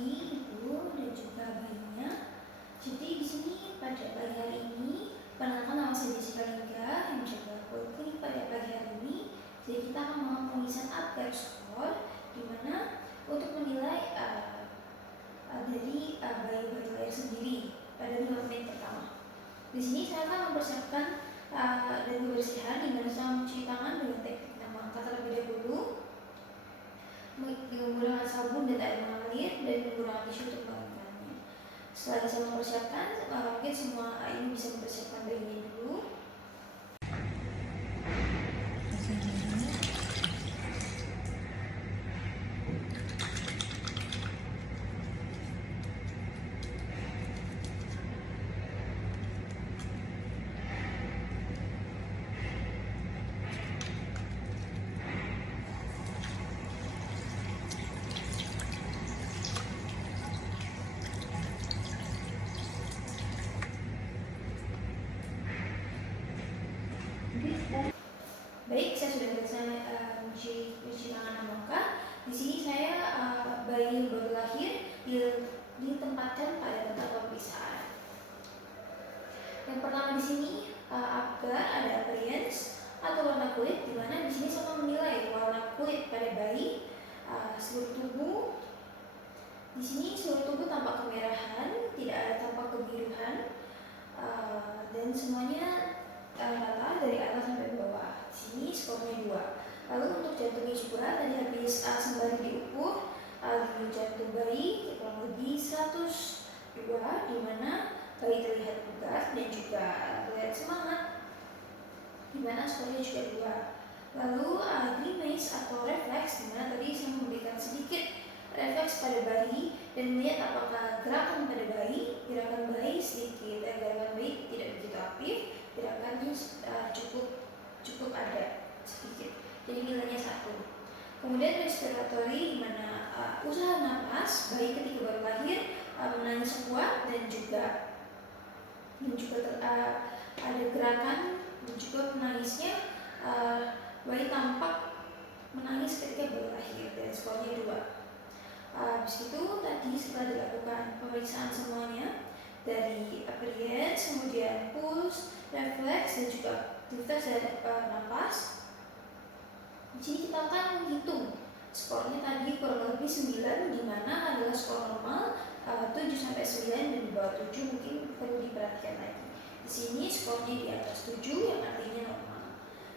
pagi Ibu dan juga bayinya. Jadi di sini pada pagi hari ini perkenalkan, nama saya Jessica Lingga yang menjaga poliklinik pada pagi hari ini. Jadi kita akan melakukan pemeriksaan upgrade score, di mana untuk menilai dari bayi lahir sendiri pada 5 menit pertama. Di sini saya akan mempersiapkan dan kebersihan, di mana saya mencuci tangan dengan teknik mengangkat terlebih dahulu, menggunakan sabun dan air mengalir, dan menggunakan tisu untuk mengeringkannya. Setelah saya mempersiapkan, mungkin semua ini bisa mempersiapkan bayinya dulu. Baik, saya sudah selesai mencuci tangan dan muka. Di sini saya bayi yang baru lahir ditempatkan pada tempat pemeriksaan. Yang pertama di sini ada appearance atau warna kulit, di mana di sini saya menilai warna kulit pada bayi, seluruh tubuh. Di sini seluruh tubuh tampak kemerahan, tidak ada tampak kebiruan, dan semuanya rata dari atas sampai bawah. Di sini skornya 2. Lalu untuk jantungnya juga tadi habis sembari diukur, jantung bayi kurang lebih 102, di mana bayi terlihat bugar dan juga terlihat semangat, di mana skornya juga 2. Lalu grimace atau refleks, di mana tadi saya memberikan sedikit refleks pada bayi dan melihat apakah gerakan pada bayi, gerakan bayi sedikit, gerakan bayi tidak begitu aktif, gerakannya cukup ada sedikit, jadi nilainya 1. Kemudian respiratory, di mana usaha napas bayi ketika baru lahir menangis kuat dan juga ada gerakan dan juga menangisnya, bayi tampak menangis ketika baru lahir dan skornya 2. Habis itu tadi setelah dilakukan pemeriksaan semuanya dari appearance, kemudian pulse, refleks, dan juga aktivitas dan napas. Di sini kita akan menghitung skornya tadi kurang lebih 9, di mana adalah skor normal 7-9, dan di bawah 7 mungkin perlu diperhatikan lagi. Di sini skornya di atas 7 yang artinya normal,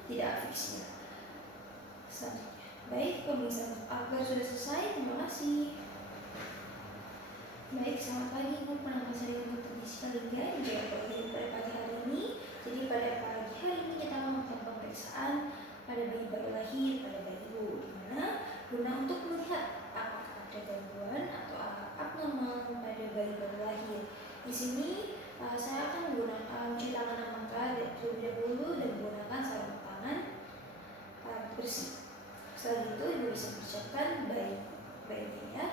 tidak afiksia. Selanjutnya, baik, pemeriksaan upgrade sudah selesai. Terima kasih. Baik, selamat pagi Ibu. Nama saya Dr. Jessica Lingga yang menjaga poliklinik pada pagi hari ini. Jadi pada pagi hari ini kita melakukan pemeriksaan pada bayi baru lahir pada bayi Ibu, di mana guna untuk melihat apakah ada gangguan atau abnormal pada bayi baru lahir. Di sini saya akan menggunakan mencuci tangan dan muka terlebih dahulu dan menggunakan sarung tangan bersih. Setelah itu Ibu bisa persiapkan bayinya ya.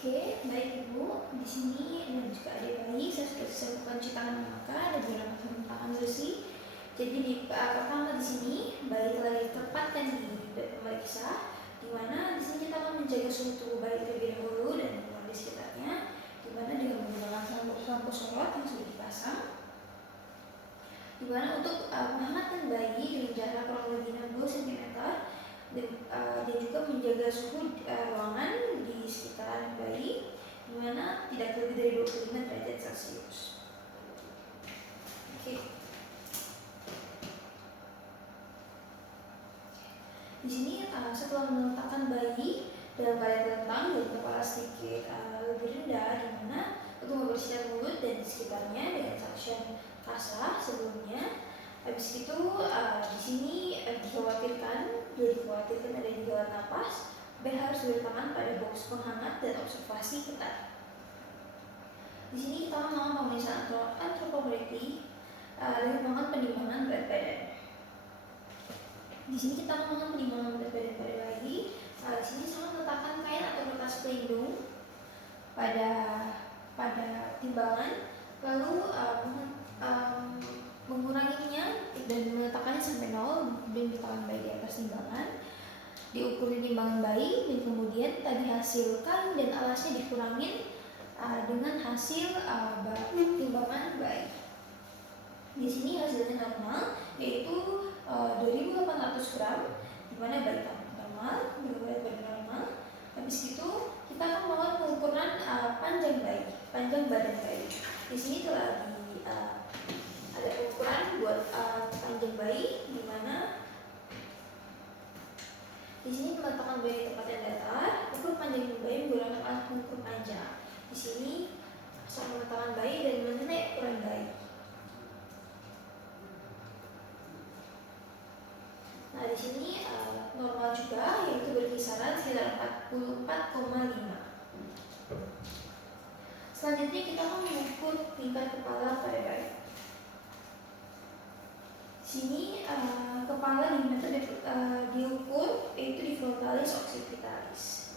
Oke, baik Ibu. Di sini dan juga ada bayi, saya sudah selesai mencuci tangan dan muka dan menggunakan sarung tangan bersih. Jadi pertama di sini bayi telah ditempatkan di bed pemeriksa, di mana di sini kita akan menjaga suhu tubuh bayi terlebih dahulu dan lingkungan di sekitarnya, di mana dengan menggunakan lampu sorot yang sudah dipasang, di mana untuk menghangatkan bayi dengan jarak kurang lebih 60 cm, dan juga menjaga suhu ruangan di sekitar bayi, di mana tidak lebih dari 25 derajat Celcius. Oke. Di sini setelah meletakkan bayi dalam keadaan telentang dan kepala sedikit lebih rendah, di mana untuk membersihkan mulut dan di sekitarnya dengan suction kasar sebelumnya. Habis itu di sini dikhawatirkan ada gangguan napas, harus harus diletakkan pada box penghangat dan observasi ketat. Di sini kita melakukan pemeriksaan antropometri dengan melakukan penimbangan berat badan. Di sini kita melakukan penimbangan berat badan pada bayi. Di sini sama meletakkan kain atau kertas pelindung pada timbangan, lalu menguranginya dan meletakkannya sampai 0 dan diletakkan bayi di atas timbangan. Diukur timbangan bayi dan kemudian tadi hasil kain dan alasnya dikurangin dengan hasil timbangan bayi. Di sini hasilnya normal, yaitu 2.800 gram, di mana bayi normal, berat badan normal. Habis itu kita akan melakukan pengukuran panjang badan bayi. Di sini telah ada pengukuran buat panjang bayi, di mana di sini meletakkan bayi di tempat yang datar. Ukur panjang bayi menggunakan alat pengukur panjang. Di sini sama meletakkan bayi dan menilai ukuran bayi. Nah, di sini normal juga, yaitu berkisaran sekitar 44,5. Selanjutnya kita akan mengukur tingkat kepala pada bayi. Di sini kepala diukur, yaitu di frontalis occipitalis.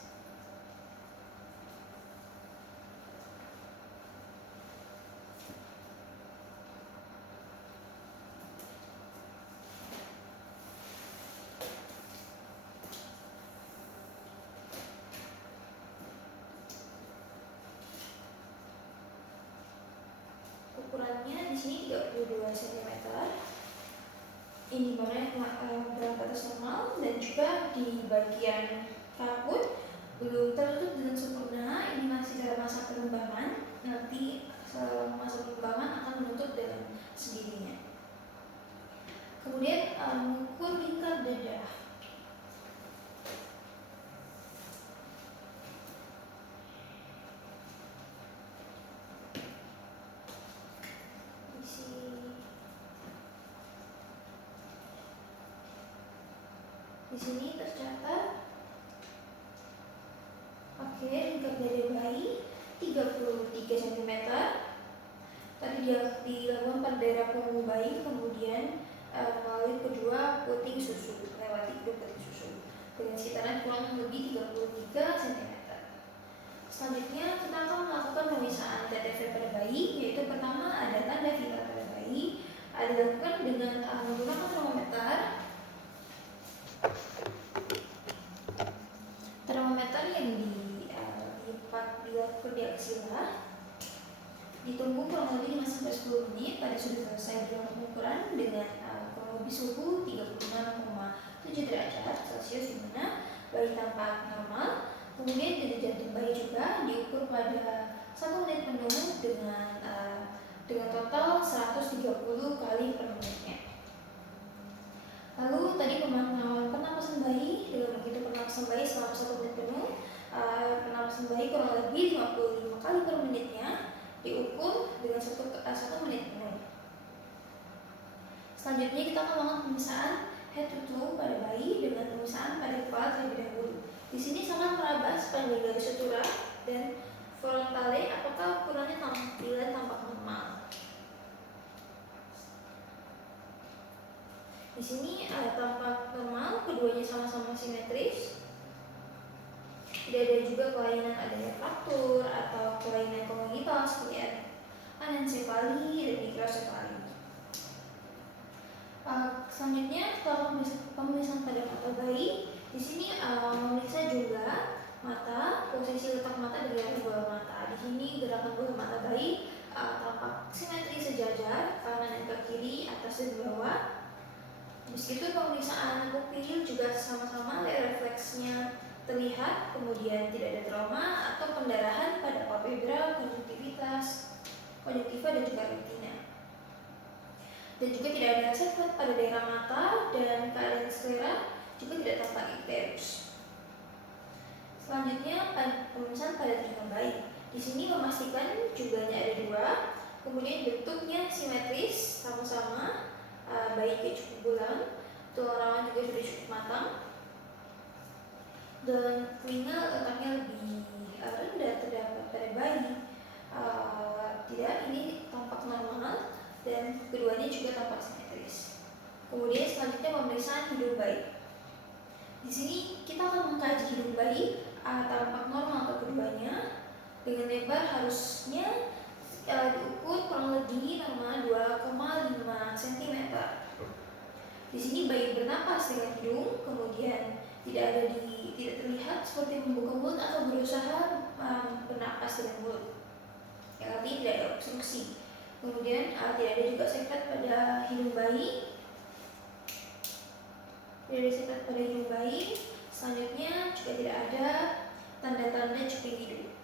Ukurannya di sini 32 cm. Ini mana berat atas normal, dan juga di bagian rambut belum tertutup dengan sempurna. Ini masih dalam masa pengembangan. Nanti selama masa pengembangan akan menutup dengan sendirinya. Kemudian mengukur lingkar dada. Di sini tercatat lingkar dada bayi 33 cm. Tadi dia dilakukan pada daerah punggung bayi, kemudian melalui kedua puting susu, lewati kedua puting susu dengan sekitaran kurang lebih 33 cm. Selanjutnya kita akan melakukan pemeriksaan TTV pada bayi, yaitu pertama ada tanda vital pada bayi, dilakukan dengan menggunakan termometer. Termometer yang dilakukan di aksila, ditunggu kurang lebih 5-10 menit. Pada sudah selesai dilakukan pengukuran dengan kurang lebih suhu 36,7 derajat Celcius, di mana bayi tampak normal. Kemudian denyut jantung bayi juga diukur pada 1 menit penuh dengan total 130 kali per menitnya. Lalu tadi pemantauan pernapasan bayi, dengan begitu pernapasan bayi selama 1 menit penuh, pernapasan bayi kurang lebih 55 kali per menitnya diukur dengan 1 menit penuh. Selanjutnya kita akan melakukan pemeriksaan head to toe pada bayi dengan pemeriksaan pada kepala terlebih dahulu. Di sini sangat meraba sepanjang garis sutura dan frontale apakah ukurannya tampak normal. Di sini tampak normal, keduanya sama-sama simetris. Tidak ada juga kelainan adanya fraktur atau kelainan kongenital seperti anencefali dan mikrosefali. Selanjutnya setelah pemeriksaan pada mata bayi, di sini memeriksa juga mata, posisi letak mata di gerakan bola mata. Di sini gerakan bola mata bayi tampak simetris sejajar, kanan dan ke kiri, atas dan bawah. Meskipun pemeriksaan pupil juga sama-sama refleksnya terlihat, kemudian tidak ada trauma atau pendarahan pada palpebra, konjungtiva dan juga retina. Dan juga tidak ada setback pada daerah mata, dan keadaan sklera juga tidak tampak icterus. Selanjutnya pemeriksaan pada telinga bayi. Di sini memastikan jumlahnya ada 2, kemudian bentuknya simetris sama-sama. Bayi cukup bulan, tulang rawan juga sudah cukup matang. dan telinga letaknya lebih rendah terdapat pada bayi. Tidak, ini tampak normal dan keduanya juga tampak simetris. Kemudian selanjutnya pemeriksaan hidung bayi. Di sini kita akan mengkaji hidung bayi tampak normal atau keduanya dengan lebar harusnya diukur kurang lebih normal 2,5 cm. Di sini bayi bernapas dengan hidung, kemudian tidak terlihat seperti membuka mulut atau berusaha bernapas dengan mulut. Artinya tidak ada obstruksi. Kemudian tidak ada juga sekat pada hidung bayi. Selanjutnya juga tidak ada tanda-tanda cuping hidung.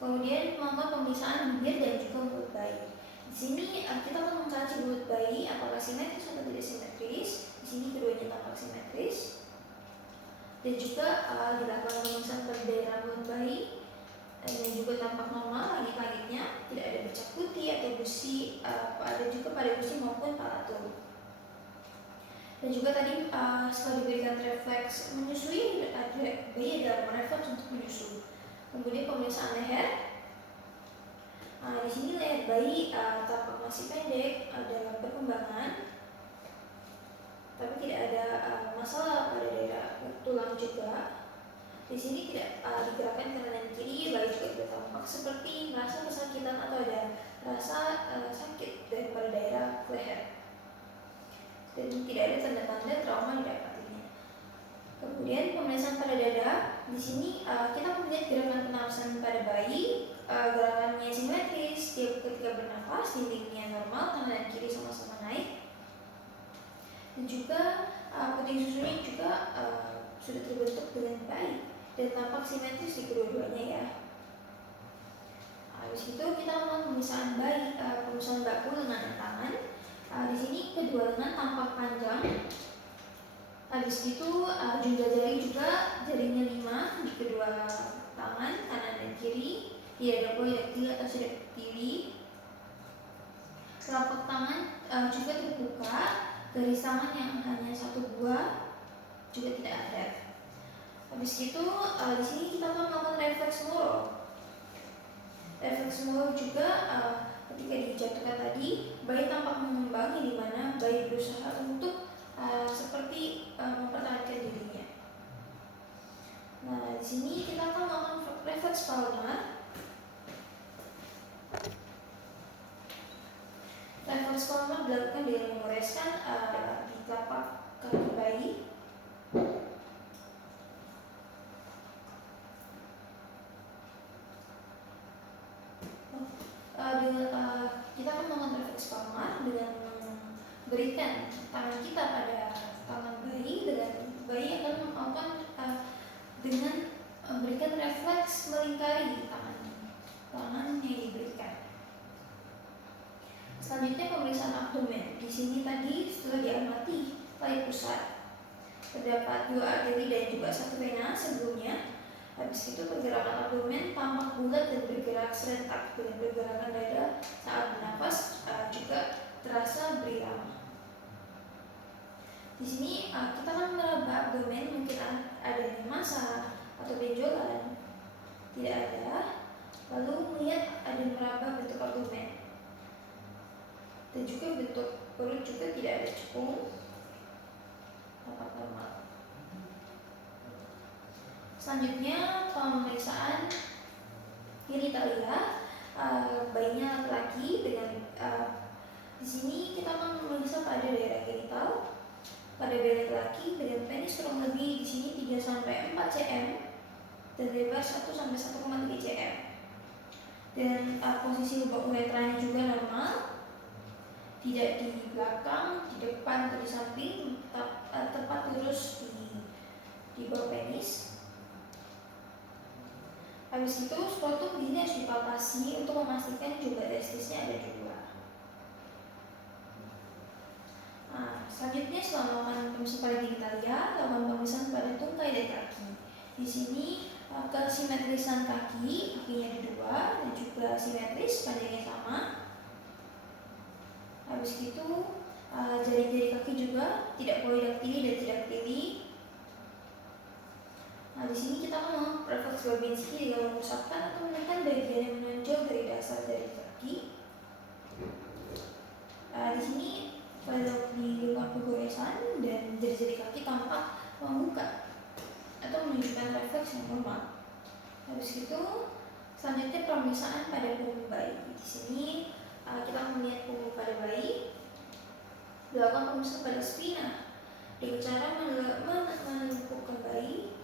Kemudian melakukan pemeriksaan bibir dan juga mulut bayi. Di sini kita akan mengkaji mulut bayi apakah simetris atau tidak simetris. Di sini keduanya tampak simetris. Dan juga dilakukan pemeriksaan pada daerah mulut bayi dan juga tampak normal. Langit-langitnya tidak ada bercak putih atau gusi, ada juga pada gusi maupun palatur. Dan juga tadi setelah diberikan refleks menyusui, bayi ada refleks untuk menyusui. Kemudian pemeriksaan leher. Di sini leher bayi tampak masih pendek dalam perkembangan, tapi tidak ada masalah pada daerah tulang juga. Di sini tidak digerakkan kanan dan kiri, bayi juga tidak tampak seperti merasa kesakitan atau ada rasa sakit pada daerah leher. Dan tidak ada tanda-tanda trauma didapatinya. Kemudian pemeriksaan pada dada. Di sini kita melihat gerakan penapasan pada bayi, gerakannya simetris ketika bernapas, dindingnya normal, kanan dan kiri sama-sama naik. Dan juga puting susunya juga sudah terbentuk dengan baik dan tampak simetris di kedua-duanya ya. Habis itu kita akan pemeriksaan bayi, pemeriksaan baku lengan dan tangan. Di sini kedua lengan tampak panjang. Habis itu jumlah jari juga jarinya 5 di kedua tangan kanan dan kiri. Tidak ada proyektili atau subjektivi. Telapak tangan juga terbuka. Garis tangan yang hanya satu buah juga tidak ada. Habis itu di sini kita akan melakukan refleks moro. Refleks moro juga ketika dijatuhkan tadi, bayi tampak mengembang, di mana bayi berusaha untuk seperti mempertahankan dirinya. Nah, di sini kita akan melakukan refleks palmar. Refleks palmar dilakukan dengan mengoreskan di telapak kaki bayi. Kita akan melakukan refleks palmar dengan memberikan tangan kita pada tangan bayi, dengan bayi akan melakukan dengan memberikan refleks melingkari tangan yang diberikan. Selanjutnya pemeriksaan abdomen. Di sini tadi setelah diamati tali pusat, terdapat 2 arteri dan juga 1 vena sebelumnya. Habis itu pergerakan abdomen tampak bulat dan bergerak serentak, dengan pergerakan dada saat bernafas juga terasa berirama. Di sini kita akan meraba abdomen, mungkin adanya massa atau benjolan, tidak ada. Lalu melihat ada meraba bentuk abdomen. Dan juga bentuk perut juga tidak ada cekung, tampak normal. Selanjutnya pemeriksaan genitalia, bayinya laki-laki dengan di sini kita akan memeriksa pada daerah genital pada bayi laki-laki dengan penis kurang lebih di sini 3-4 cm dan lebar 1-1,3 cm. Dan posisi lubang uretranya juga normal, tidak di belakang, di depan atau di samping, tepat lurus di bawah penis. Habis itu skrotum ini harus dipalpasi untuk memastikan jumlah testisnya ada 2. Selanjutnya setelah melakukan pemeriksaan pada genitalia, lakukan pemeriksaan pada tungkai dan kaki. Di sini kesimetrisan kakinya ada 2 dan juga simetris, panjangnya sama. Habis itu jari-jari kaki juga tidak polidactyly dan tidak daktili. Nah, di sini kita mau refleks Babinski dengan memusatkan atau menekan bagian yang menonjol dari dasar dari kaki. Di sini pada di lingkungan penggoresan dan jari-jari kaki tampak membuka atau menunjukkan refleks yang normal. Habis itu selanjutnya pemeriksaan pada punggung bayi. Di sini kita melihat punggung pada bayi, dilakukan pemeriksaan pada spina dengan cara menelungkupkan bayi,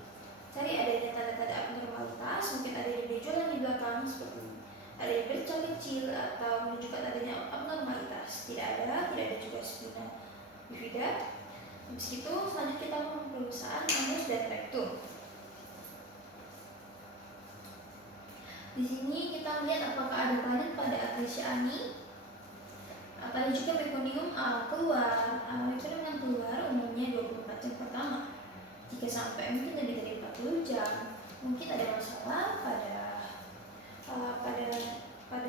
cari adanya tanda-tanda abnormalitas, mungkin ada di benjolan di belakang seperti ada yang bercak kecil atau menunjukkan adanya abnormalitas. Tidak ada juga spina bifida. Habis itu selanjutnya kita melakukan pemeriksaan anus dan rektum. Di sini kita lihat apakah ada panen pada atresia ani. Pada juga mekonium keluar. Mekonium yang keluar umumnya 24 jam pertama. Jika sampai mungkin lebih dari 40 jam, mungkin ada masalah pada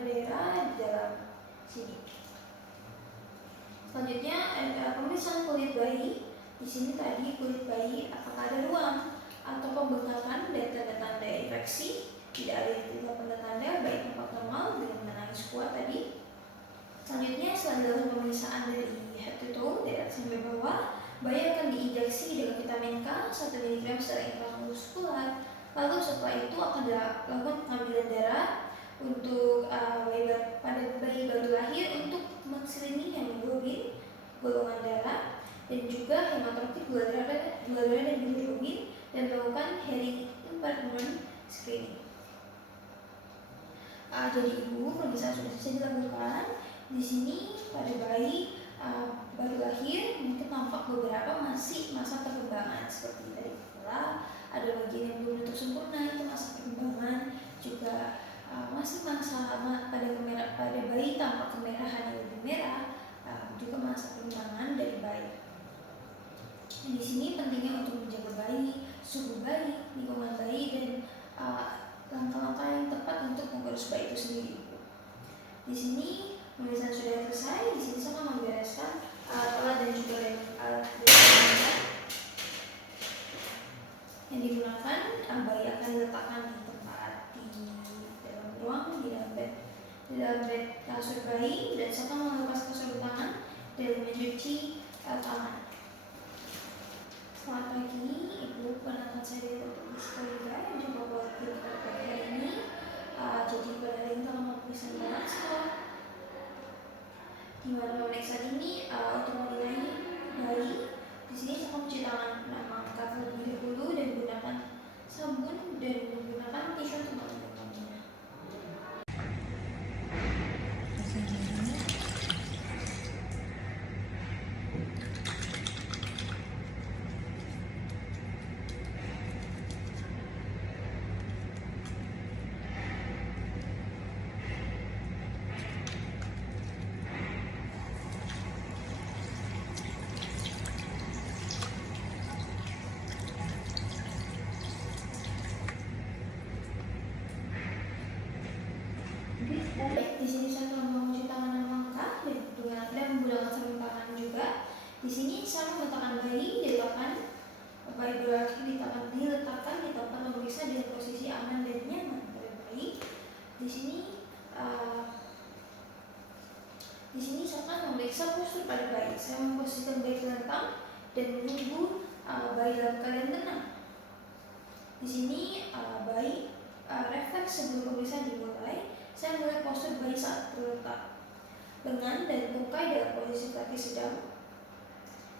daerah di dalam sini. Selanjutnya ada pemeriksaan kulit bayi. Di sini tadi kulit bayi apakah ada ruam atau pembengkakan dan tanda-tanda infeksi. Tidak ada tanda-tanda bayi tampak normal dengan menangis kuat tadi. Selanjutnya setelah dilakukan pemeriksaan dari head to toe dari atas sampai bawah, bayi akan diinjeksi dengan vitamin K 1 mg secara intramuskular. Lalu setelah itu akan dilakukan pengambilan darah untuk pada bayi baru lahir untuk screening hemoglobin, golongan darah, dan juga hematokrit gula darah dan hemoglobin, dan melakukan hearing impairment screening. Jadi ibu pemeriksaan sudah selesai dilakukan. Di sini pada bayi baru lahir mungkin tampak beberapa masih masa perkembangan seperti tadi kepala, ada bagian yang belum bentuk sempurna itu masa perkembangan, juga masih masa pada bayi tampak kemerahan yang lebih merah, juga masa perkembangan dari bayi. Di sini pentingnya untuk menjaga bayi, suhu bayi, lingkungan bayi, dan langkah-langkah yang tepat untuk mengurus bayi itu sendiri. Di sini pemeriksaan sudah selesai. Di sini saya membereskan alat dan juga alat yang digunakan. Bayi akan diletakkan di tempat di dalam ruang, di dalam bed kasur bayi, dan saya akan melepas kasur tangan dan mencuci tangan. Selamat pagi, ibu. Perkenalkan saya Dr. Rizka yang juga buat kita pada hari ini. Jadi pada hari ini kita mau pemeriksaan sekolah. Di mana pemeriksaan ini untuk menilai bayi. Di sini saya akan mencuci tangan angkat terlebih dahulu dan menggunakan sabun dan menggunakan tisu untuk mencucinya. Di sini saya telah mencuci tangan yang lengkap dan menggunakan sarung tangan juga. Di sini saya meletakkan bayi diletakkan di tempat memeriksa dengan posisi aman dan nyaman pada bayi. Di sini saya akan memeriksa postur pada bayi. Saya memposisikan bayi terlentang dan menunggu bayi dalam keadaan tenang. Di sini bayi refleks sebelum pemeriksaan dimulai. Saya mulai postur bayi saat terletak, lengan dan tungkai dalam posisi kaki sedang,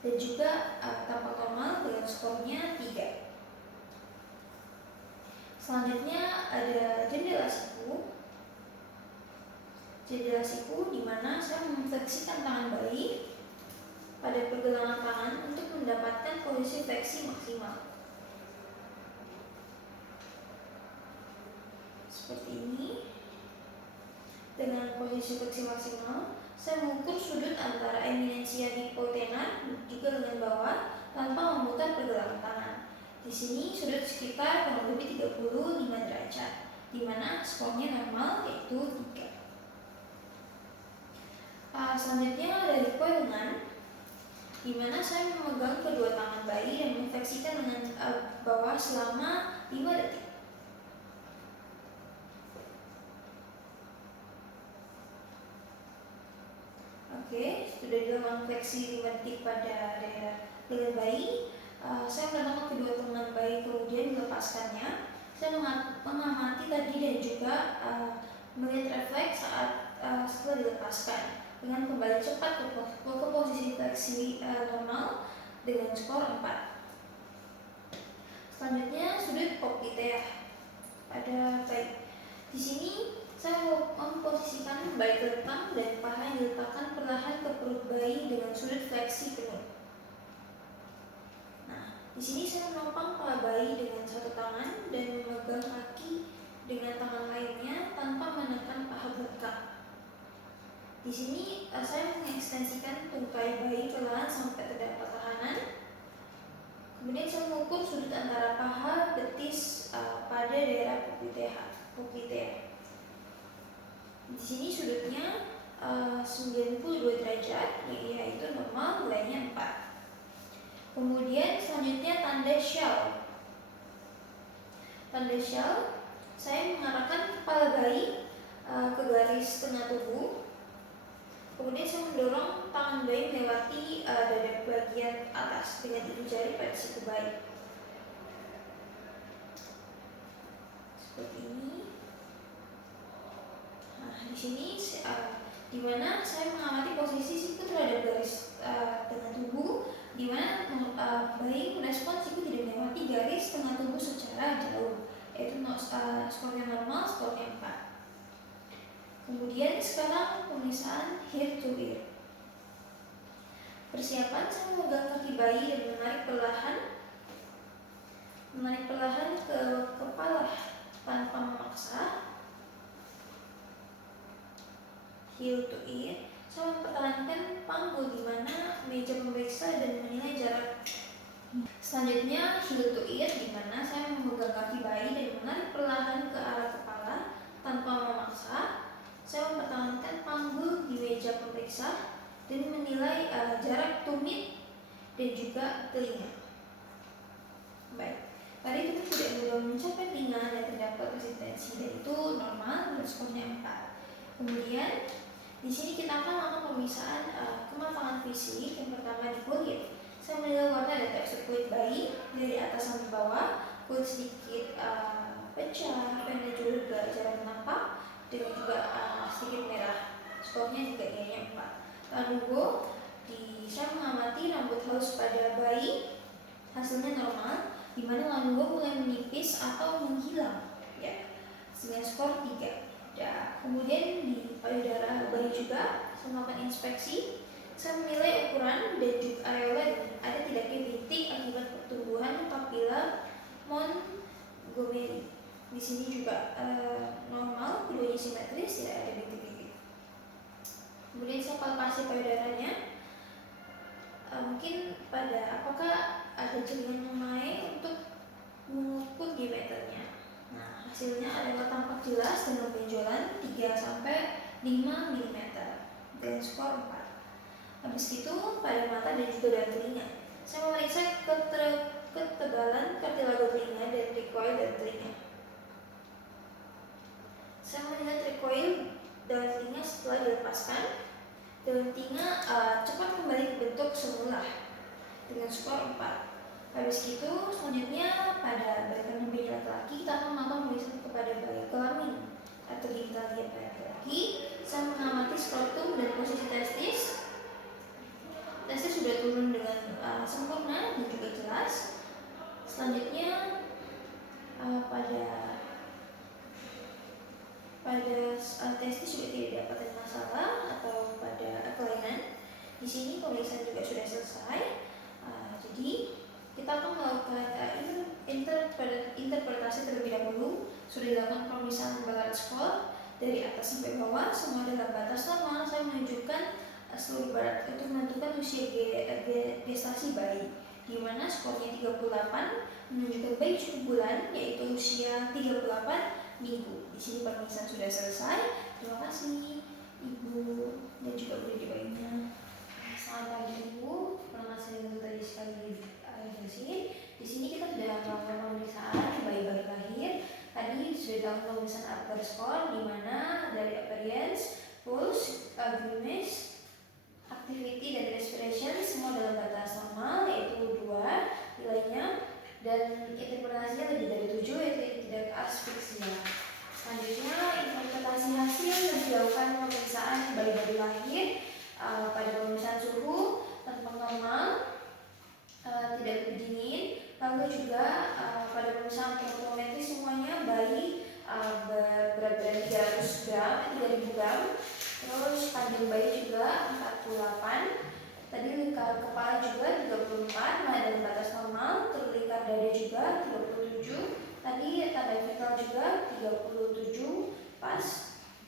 dan juga tampak normal dengan skornya 3. Selanjutnya ada jendela siku. Jendela siku di mana saya memfleksikan tangan bayi pada pergelangan tangan untuk mendapatkan posisi fleksi maksimal. Seperti ini. Dengan posisi fleksi maksimal, saya mengukur sudut antara eminensia hipotena juga dengan bawah tanpa memutar pergelangan tangan. Di sini sudut sekitar kurang lebih 35 derajat, di mana skornya normal yaitu 3. Selanjutnya dari poin lengan. di mana saya memegang kedua tangan bayi dan menginfeksikan dengan bawah selama 5 detik. Oke, sudah dilakukan fleksi 5 detik pada daerah lengan bayi. Saya menenangkan kedua tangan bayi, kemudian melepaskannya. Saya mengamati tadi dan juga melihat refleks saat setelah dilepaskan dengan kembali cepat ke posisi fleksi normal dengan skor 4. Selanjutnya sudut popliteal pada bayi. Di sini saya memposisikan bayi terlentang dan paha yang diletakkan perlahan ke perut bayi dengan sudut fleksi penuh. Nah, di sini saya menopang kepala bayi dengan satu tangan dan memegang kaki dengan tangan lainnya tanpa menekan paha belakang. Di sini saya mengekstensikan tungkai bayi perlahan sampai terdapat tahanan. Kemudian saya mengukur sudut antara paha betis pada daerah popliteal. Di sini sudutnya 92 derajat, yaitu normal, nilainya 4. Kemudian selanjutnya tanda Shell. Tanda Shell, saya mengarahkan kepala bayi ke garis tengah tubuh. Kemudian saya mendorong tangan bayi melewati dada bagian atas dengan ujung jari pada siku bayi. Seperti ini. Nah, di sini di mana saya mengamati posisi siku terhadap garis tengah tubuh, di mana bayi merespon siku tidak melewati garis tengah tubuh secara jauh, yaitu skornya normal, skornya 4. Kemudian sekarang pemeriksaan ear to ear. Persiapan, saya memegang kaki bayi dan menarik perlahan ke kepala tanpa memaksa. Ear to ear, saya mempertahankan panggul di mana meja pemeriksa dan menilai jarak. Selanjutnya heel to ear, di mana saya memegang kaki bayi dan menarik perlahan ke arah kepala tanpa memaksa. Saya mempertahankan panggul di meja pemeriksa dan menilai jarak tumit dan juga telinga. Baik, pada kita tidak mudah mencapai telinga dan terdapat resistensi, dan itu normal dan skornya 4. Kemudian di sini kita akan melakukan pemeriksaan kematangan fisik. Yang pertama di kulit. Saya menilai warna dan tekstur kulit bayi dari atas sampai bawah. Kulit sedikit pecah, dan juga jarang nampak, dan juga sedikit merah. Skornya juga nilainya 4. Lalu saya mengamati rambut halus pada bayi, hasilnya normal, di mana lanugo mulai menipis atau menghilang, ya, dengan skor 3. Ya, kemudian di payudara bayi juga saya melakukan inspeksi. Saya menilai ukuran dan juga areola ada tidaknya bintik akibat pertumbuhan papila Montgomery. Di sini juga normal, keduanya simetris, tidak ada bintik-bintik. Kemudian saya palpasi payudaranya. Mungkin pada apakah ada jaringan yang naik untuk mengukur diameternya. Nah, hasilnya adalah tampak jelas dengan benjolan 3-5 mm dan skor 4. Habis itu pada mata dan juga dari telinga, saya memeriksa ketebalan kartilago telinga dan recoil dari telinga. Saya melihat recoil dari telinga setelah dilepaskan, dan telinga cepat kembali ke bentuk semula dengan skor 4. Habis itu selanjutnya pada bayi laki-laki kita akan melakukan pemeriksaan kepada bayi kelamin atau genitalia pada laki-laki. Saya mengamati skrotum dan posisi testis. Testis sudah turun dengan sempurna dan juga jelas. Selanjutnya pada testis juga tidak dapatkan masalah atau pada kelainan. Di sini pemeriksaan juga sudah selesai. Jadi kita akan melakukan interpretasi terlebih dahulu. Sudah dilakukan pemeriksaan balat skor dari atas sampai bawah, semua dalam batas normal. Saya menunjukkan seluruh barat untuk menentukan usia gestasi bayi, di mana skornya 38 menunjukkan bayi cukup bulan, yaitu usia 38 minggu. Di sini pemeriksaan sudah selesai. Terima kasih Ibu dan juga Budi bayinya. Selamat pagi Ibu, permasalahan yang tadi sekali jelasin. Di sini kita sudah melakukan pemeriksaan bayi baru lahir. Tadi sudah dilakukan pemeriksaan upper score, di mana dari appearance, pulse, grimace, activity dan respiration semua dalam batas normal, yaitu 2 nilainya, dan interpretasinya lebih dari 7, yaitu tidak asfiksia. Selanjutnya interpretasi hasil yang dilakukan pemeriksaan bayi baru lahir. Pada pemeriksaan suhu tanpa normal, tidak lebih dingin, lalu juga pada pemeriksaan termometri semuanya bayi berat badan 300 gram, 3000 gram, terus panjang bayi juga 48, tadi lingkar kepala juga 34, masih dalam batas normal, terus lingkar dada juga 37, tadi tanda vital juga 37 pas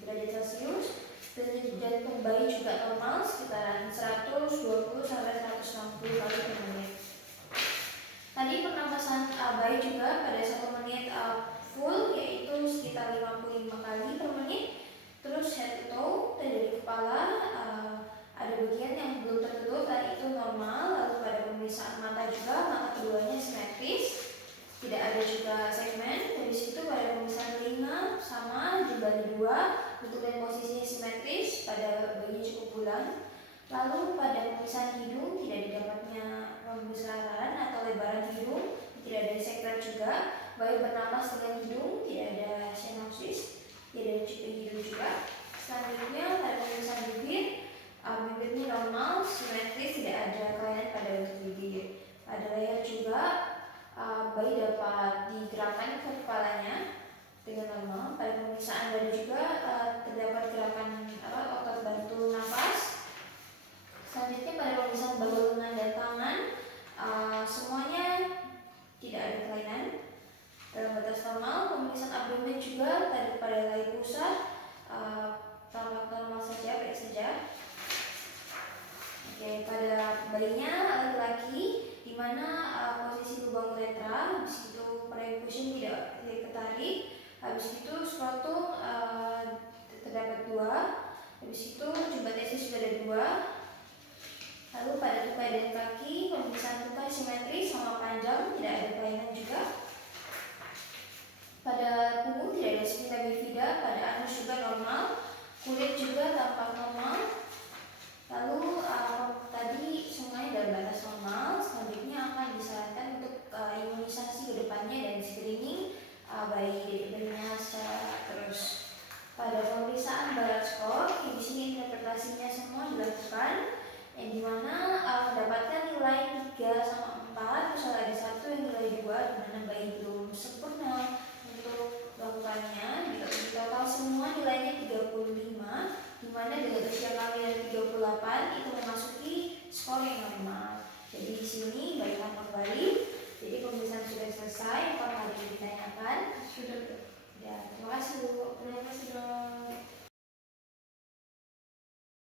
derajat Celcius. Dan bayi juga normal sekitaran 120 sampai 160 kali per menit. Tadi pernapasan bayi juga pada 1 menit full, yaitu sekitar 55 kali per menit. Terus head to toe dari kepala ada bagian yang belum tertutup dan itu normal. Lalu pada pemeriksaan mata juga, mata keduanya simetris, tidak ada juga segmen. Dari situ pada pemeriksaan telinga sama jumlah 2, bentuk dan posisinya simetris, pada bayi cukup bulan. Lalu pada pemeriksaan hidung tidak didapatnya pembesaran atau lebaran hidung, tidak ada sekret juga. Bayi bernapas dengan hidung, tidak ada cyanosis, tidak ada cuping hidung juga. Selanjutnya pada pemeriksaan bibir, bibirnya normal, simetris, tidak ada kelainan pada bentuk bibir. Pada leher juga bayi dapat digerakkan ke kepalanya dengan normal. Pada pemeriksaan dada juga terdapat gerakan otot bantu nafas. Selanjutnya pada pemeriksaan bahu, lengan, dan tangan semuanya tidak ada kelainan dalam batas normal. Pemeriksaan abdomen juga pada leher pusat tampak normal saja, baik saja. Oke, pada bayinya laki-laki, di mana posisi lubang uretra, habis itu percussion tidak ketarik, habis itu skrotum terdapat 2, habis itu jumlah testis sudah ada 2. Lalu pada tupai dan kaki, pemeriksaan tupai simetris sama panjang, tidak ada kelainan juga.